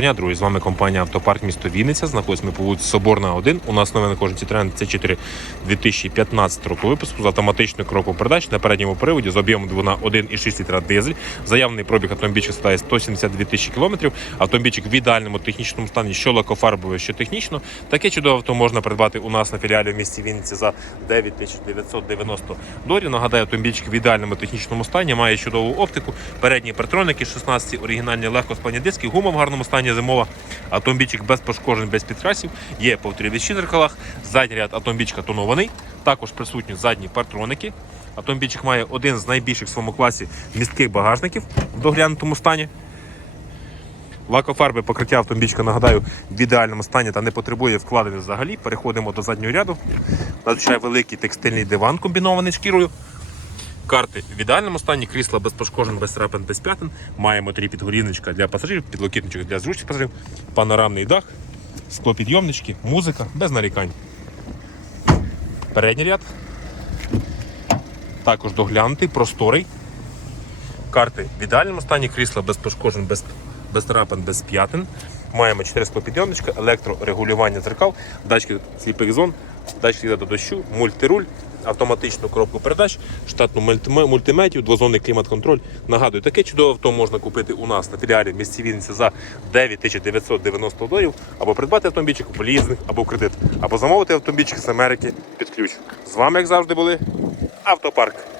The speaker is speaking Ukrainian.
Дня, друзі, з вами компанія Автопарк місто Вінниця. Знаходимося ми по вулиці Соборна 1. У нас новини кожен Citroen C4 2015 року випуску з автоматичною коробкою передач на передньому приводі з об'ємом двигуна 1,6 літра дизель. Заявлений пробіг автомобільчика складає 172 тисячі кілометрів. Автомобільчик в ідеальному технічному стані, що лакофарбове, що технічно. Таке чудове авто можна придбати у нас на філіалі в місті Вінниці за 9990 доларів. Нагадаю, автомобільчик в ідеальному технічному стані, має чудову оптику, передні партроники, 16 оригінальні легкосплавні диски, гума в гарному стані зимова. Автомобільчик без пошкоджень, без підкрасів. Є повторювачі в зеркалах. Задній ряд автомобільчика тонований. Також присутні задні партроники. Автомобільчик має один з найбільших в своєму класі містких багажників в доглянутому стані. Лакофарби покриття автомобільчика, нагадаю, в ідеальному стані та не потребує вкладення взагалі. Переходимо до заднього ряду. Надзвичайно великий текстильний диван комбінований шкірою. Карти в ідеальному стані, крісла без пошкоджень, без трапин, без п'ятин. Маємо три підгоріночка для пасажирів, підлокітничок для зручних пасажирів, панорамний дах, склопідйомнички, музика, без нарікань. Передній ряд. Також доглянутий, просторий. Карти в ідеальному стані, крісла без пошкоджень, без, без трапин, без п'ятин. Маємо 4 склопідйомничка, електрорегулювання дзеркал, датчики сліпих зон, датчики до дощу, мультируль, автоматичну коробку передач, штатну мультиметію, двозонний клімат-контроль. Нагадую, таке чудове авто можна купити у нас на філіалі в місті Вінниці за 9990 доларів, або придбати автомобільчик в лізинг або в кредит, або замовити автомобільчик з Америки під ключ. З вами, як завжди, були Автопарк.